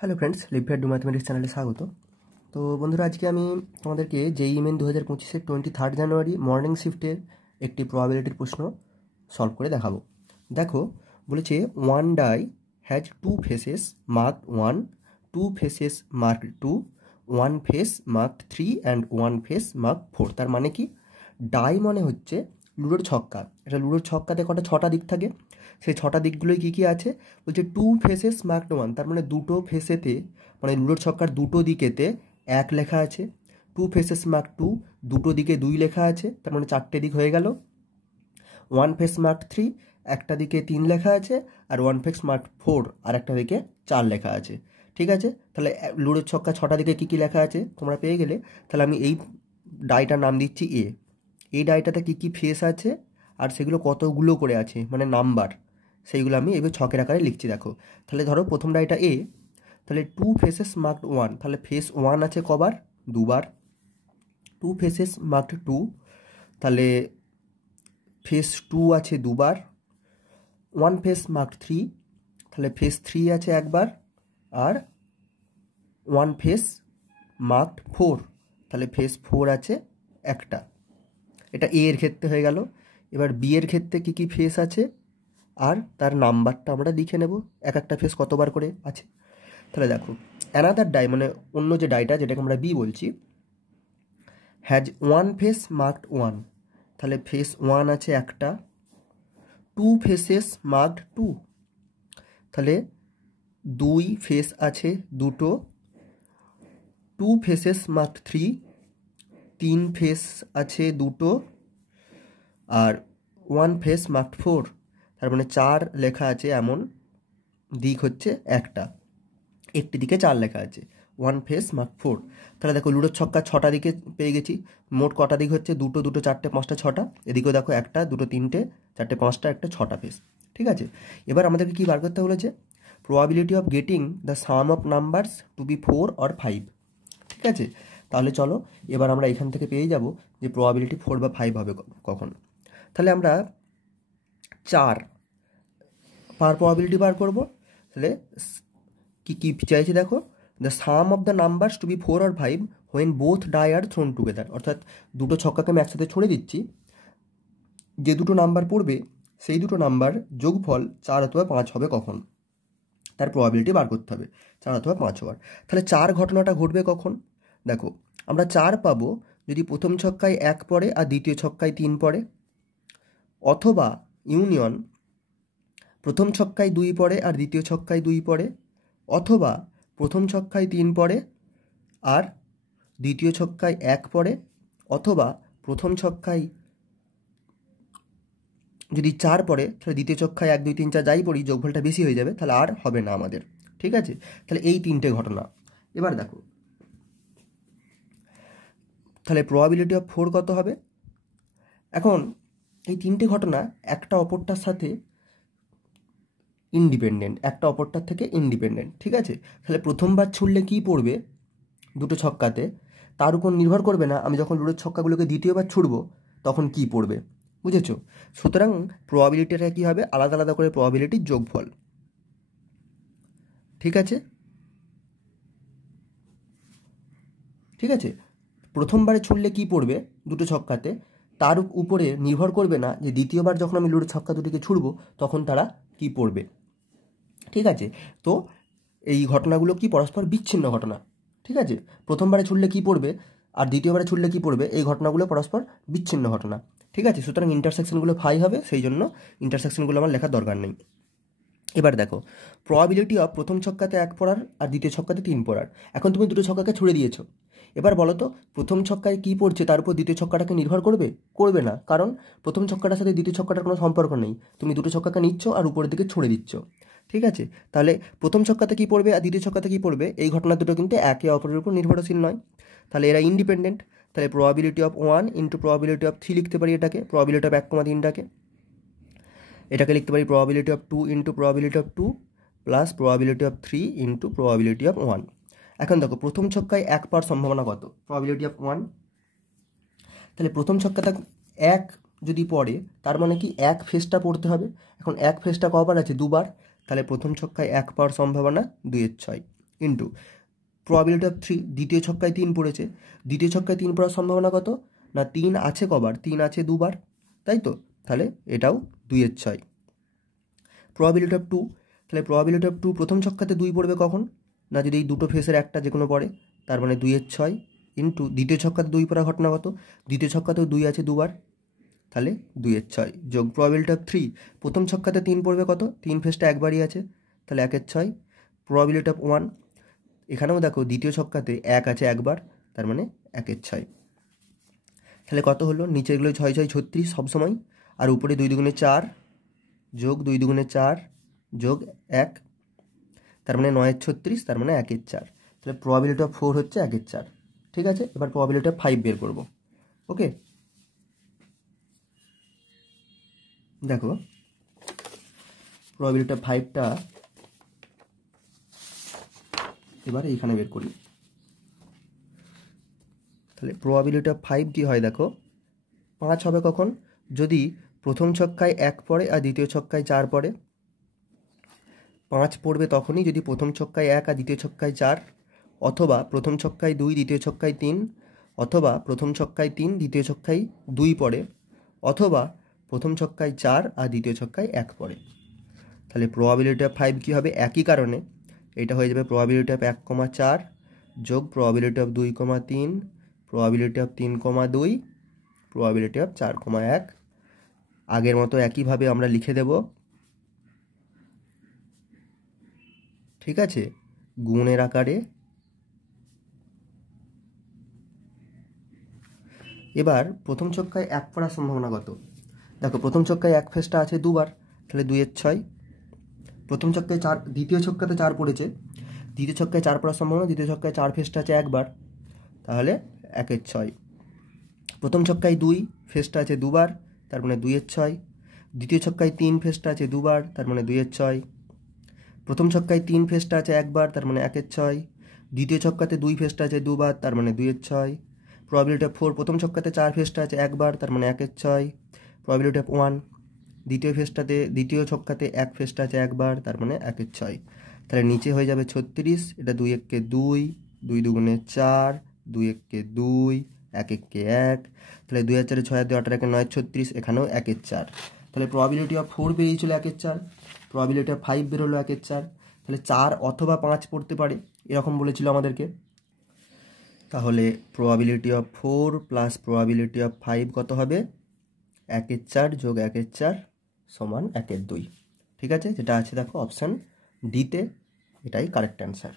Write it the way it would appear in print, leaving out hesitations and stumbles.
Hello friends, লিভফেয়ার do mathematics চ্যানেলে স্বাগত। তো বন্ধুরা, আজকে আমি তোমাদেরকে জেইই মেন 2025-এর 23 জানুয়ারি মর্নিং শিফটের একটি প্রবাবিলিটির প্রশ্ন সলভ করে দেখাবো। দেখো, বলেছে one die has two faces marked 1, two faces marked 2, one face marked 3 and one face marked 4। তার মানে কি? ডাই মানে হচ্ছে লুডোর ছক্কা। এটা লুডোর ছক্কাতে ছটা দিক থাকে। সেই ছটা দিকগুলোই কী কী আছে বলছে, টু ফেসেস মার্কড 1, তার মানে দুটো ফেসেতে, মানে লুডোর ছক্কার দুটো দিকেতে 1 লেখা আছে। টু ফেসেস মার্কড 2, দুটো দিকে 2 লেখা আছে, তার মানে 4টে দিক হয়ে গেল। ওয়ান ফেস মার্কড 3, একটা দিকে 3 লেখা আছে, আর ওয়ান ফেস মার্কড 4, আর একটা দিকে 4 লেখা আছে। ঠিক আছে, তাহলে লুডোর ছক্কা ছটা দিকে কী কী লেখা আছে তোমরা পেয়ে গেলে। তাহলে আমি এই ডাইটার নাম দিচ্ছি এ। এই ডাইটাতে কী কী ফেস আছে আর সেগুলো কতগুলো করে আছে, মানে নাম্বার, সেইগুলো আমি এবার ছকের আকারে লিখছি। দেখো, তাহলে ধরো প্রথম ডাইটা এ, তাহলে টু ফেসেস মার্কড 1, তাহলে ফেস 1 আছে কবার? 2বার। টু ফেসেস মার্কড 2, তাহলে ফেস 2 আছে 2বার। ওয়ান ফেস মার্কড 3, তাহলে ফেস 3 আছে 1বার। আর ওয়ান ফেস মার্কড 4, তাহলে ফেস 4 আছে 1টা। এটা এ এর ক্ষেত্রে হয়ে গেল। এবার বি এর ক্ষেত্রে কী কী ফেস আছে আর তার নাম্বারটা আমরা লিখে নেব, এক একটা ফেস কতবার করে আছে। তাহলে দেখো, অ্যানাদার ডাই মানে অন্য যে ডাইটা, যেটাকে আমরা বি বলছি, হ্যাজ ওয়ান ফেস মার্কড 1, তাহলে ফেস 1 আছে 1টা। টু ফেসেস মার্কড 2, তাহলে 2 ফেস আছে 2টো। টু ফেসেস মার্কড 3, 3 ফেস আছে 2টো। আর ওয়ান ফেস মার্কড 4, তার মানে 4 লেখা আছে, এমন দিক হচ্ছে একটা, একটি দিকে 4 লেখা আছে। One face mark 4। তাহলে দেখো, লুডোর ছক্কা 6টা দিকে পেয়ে গেছি। মোট কটা দিক হচ্ছে? 2, 2, 4, 5, 6টা। এদিকেও দেখো 1, 2, 3, 4, 5টা, একটা 6টা ফেস। ঠিক আছে, এবার আমাদেরকে কি বার করতে বলেছে? Probability of getting the sum of numbers to be 4 or 5। ঠিক আছে, তাহলে চলো এবার আমরা এখান থেকে পেয়ে যাব যে প্রবাবিলিটি 4 বা 5 হবে কখন। তাহলে আমরা 4 পার প্রবাবিলিটি বার করব। তাহলে কি কি চাইছে দেখো, the sum of the numbers to be 4 or 5 when both die are thrown together. অর্থাৎ দুটো ছক্কাকে আমি একসাথে ছুঁড়ে দিচ্ছি, যে দুটো নাম্বার পড়বে সেই দুটো নাম্বার যোগফল 4 অথবা 5 হবে কখন, তার প্রবাবিলিটি বার করতে হবে 4 অথবা 5 হওয়ার। তাহলে 4 ঘটনাটা ঘটবে কখন? দেখো, আমরা 4 পাবো যদি প্রথম ছক্কায় 1 পড়ে আর দ্বিতীয় ছক্কায় 3 পড়ে, অথবা ইউনিয়ন প্রথম ছক্কায় 2 পড়ে আর দ্বিতীয় ছক্কায় 2 পড়ে, অথবা প্রথম ছক্কায় 3 পড়ে আর দ্বিতীয় ছক্কায় 1 পড়ে, অথবা প্রথম ছক্কায় যদি 4 পড়ে, তাহলে দ্বিতীয় ছক্কায় 1, 2, 3, 4 যাই পড়ি, যোগফলটা বেশি হয়ে যাবে, তাহলে আর হবে না আমাদের। ঠিক আছে, তাহলে এই 3টে ঘটনা। এবার দেখো, তাহলে প্রবাবিলিটি অফ 4 কত হবে? এখন এই 3টে ঘটনা একটা অপরটার সাথে ইন্ডিপেন্ডেন্ট, একটা অপরটার থেকে ইন্ডিপেন্ডেন্ট। ঠিক আছে, তাহলে প্রথমবার ছুড়লে কি পড়বে দুটো ছক্কাতে তার উপর নির্ভর করবে না আমি যখন লুডোর ছক্কাগুলোকে দ্বিতীয়বার ছুড়ব তখন কি পড়বে, বুঝেছো? সুতরাং প্রবাবিলিটিটা কী হবে? আলাদা আলাদা করে প্রবাবিলিটির যোগফল। ঠিক আছে, ঠিক আছে, প্রথমবারে ছুড়লে কি পড়বে দুটো ছক্কাতে তার উপরে নির্ভর করবে না যে দ্বিতীয়বার যখন আমি লুডোর ছক্কা দুটিকে ছুড়ব তখন তারা কি পড়বে। ঠিক আছে, তো এই ঘটনাগুলো কি পরস্পর বিচ্ছিন্ন ঘটনা। ঠিক আছে, প্রথমবারে ছুড়লে কি পড়বে আর দ্বিতীয়বারে ছুড়লে কি পড়বে, এই ঘটনাগুলো পরস্পর বিচ্ছিন্ন ঘটনা। ঠিক আছে, সুতরাং ইন্টারসেকশনগুলো 5 হবে, সেই জন্য ইন্টারসেকশনগুলো আমার লেখার দরকার নেই। এবার দেখো, প্রবাবিলিটি অফ প্রথম ছক্কাতে 1 পড়ার আর দ্বিতীয় ছক্কাতে 3 পড়ার। এখন তুমি দুটো ছক্কাকে ছুড়ে দিয়েছো, এবার বলো তো প্রথম ছক্কায় কী পড়ছে তার উপর দ্বিতীয় ছক্কাটাকে নির্ভর করবে? করবে না, কারণ প্রথম ছক্কাটার সাথে দ্বিতীয় ছক্কাটার কোনো সম্পর্ক নেই। তুমি দুটো ছক্কাকে নিচ্ছ আর উপরের দিকে ছুড়ে দিচ্ছ। ঠিক আছে, তাহলে প্রথম ছক্কাতে কী পড়বে আর দ্বিতীয় ছক্কাতে কী পড়বে, এই ঘটনা দুটো কিন্তু একে অপরের উপর নির্ভরশীল নয়, তাহলে এরা ইন্ডিপেন্ডেন্ট। তাহলে probability of 1 into probability of 3 লিখতে পারি এটাকে, প্রবাবিলিটি অফ 1,3টাকে। এটাকে লিখতে পারি probability of 2 into probability of 2 plus probability of 3 into probability of 1। এখন দেখো, প্রথম ছক্কায় 1 পাওয়ার সম্ভাবনা কত? Probability of 1। তাহলে প্রথম ছক্কাটা 1 যদি পড়ে তার মানে কি 1 ফেসটা পড়তে হবে। এখন 1 ফেসটা কবার আছে? 2বার, তাহলে প্রথম ছক্কায় 1 পাওয়ার সম্ভাবনা 2/6। ইন্টু প্রবাবিলিটি অফ 3, দ্বিতীয় ছক্কায় 3 পড়েছে, দ্বিতীয় ছক্কায় 3 পড়ার সম্ভাবনা কত না 3 আছে কবার, 3 আছে দুবার, তাই তো, তাহলে এটাও 2/6। প্রবাবিলিটি অফ 2, তাহলে প্রবাবিলিটি অফ 2 প্রথম ছক্কাতে 2 পড়বে কখন না যদি এই দুটো ফেসের একটা যে কোনো পড়ে, তার মানে 2/6 ইন্টু দ্বিতীয় ছক্কাতে 2 পড়ার ঘটনা কত, দ্বিতীয় ছক্কাতেও 2 আছে দুবার, তাহলে 2/6 যোগ প্রবাবিলিটি অফ 3 প্রথম ছক্কাতে 3 পড়বে কত, 3 ফেসটা একবারই আছে, তাহলে 1/6। প্রবাবিলিটি অফ 1, এখানেও দেখো দ্বিতীয় ছক্কাতে 1 আছে একবার, তার মানে 1/6। তাহলে কত হলো, নিচেরগুলো 6 6 36 সবসময়, আর উপরে 2 2 4 যোগ 2 2 4 যোগ 1, তার মানে 9 36, তার মানে 1/4। তাহলে প্রবাবিলিটি অফ 4 হচ্ছে 1/4। ঠিক আছে, এবার প্রবাবিলিটি অফ 5 বের করব। ওকে, দেখো প্রবাবিলিটি অফ 5টা এবার এইখানে বের করি। তাহলে প্রবাবিলিটি অফ 5 কী হয় দেখো, 5 হবে কখন যদি প্রথম ছক্কায় 1 পড়ে আর দ্বিতীয় ছক্কায় 4 পড়ে, 5 পড়বে তখনই যদি প্রথম ছক্কায় 1 আর দ্বিতীয় ছক্কায় 4, অথবা প্রথম ছক্কায় 2 দ্বিতীয় ছক্কায় 3, অথবা প্রথম ছক্কায় 3 দ্বিতীয় ছক্কায় 2 পড়ে, অথবা প্রথম ছক্কায় 4 আর দ্বিতীয় ছক্কায় 1 পড়ে। তাহলে প্রবাবিলিটি অফ 5 কী হবে, একই কারণে এটা হয়ে যাবে প্রবাবিলিটি অফ 1,4 যোগ probability of 2,3, probability of 3,2, probability of 4,1। আগের মতো একইভাবে আমরা লিখে দেব। ঠিক আছে, গুণের আকারে। এবার প্রথম ছক্কায় 1 পড়ার সম্ভাবনা কত, দেখো প্রথম ছক্কায় 1 ফেসটা আছে দুবার, তাহলে 2/6। প্রথম ছক্কায় 4, দ্বিতীয় ছক্কাতে 4 পড়েছে, দ্বিতীয় ছক্কায় 4 পড়ার সম্ভাবনা, দ্বিতীয় ছক্কায় 4 ফেসটা আছে একবার, তাহলে 1/6। প্রথম ছক্কায় 2 ফেসটা আছে দুবার, তার মানে 2/6। দ্বিতীয় ছক্কায় 3 ফেসটা আছে দুবার, তার মানে 2/6। প্রথম ছক্কায় 3 ফেসটা আছে একবার, তার মানে 1/6। দ্বিতীয় ছক্কাতে 2 ফেসটা আছে দুবার, তার মানে 2/6। প্রবাবিলিটি অফ 4 প্রথম ছক্কাতে 4 ফেসটা আছে একবার, তার মানে 1/6। প্রবাবিলিটি অফ 1 দ্বিতীয় ছক্কাতে 1 ফেসটা আছে একবার, তার মানে 1/6। তাহলে নিচে হয়ে যাবে 36, এটা 2 1 2, 2 2 4, 2 1 2, 1 1 1, তাহলে 2 4 6 2 8 1 9 36, এখানেও 1/4। তাহলে প্রবাবিলিটি অফ 4 বেরিয়েছিল 1/4, প্রবাবিলিটি অফ 5 বেরোলো 1/4। তাহলে 4 অথবা 5 পড়তে পারে এরকম বলেছিল আমাদেরকে। তাহলে probability of 4 plus probability of 5 কত হবে, 1/4 যোগ 1/4 সমান 1/2। ঠিক আছে, যেটা আছে দেখো অপশান ডিতে, এটাই কারেক্ট অ্যান্সার।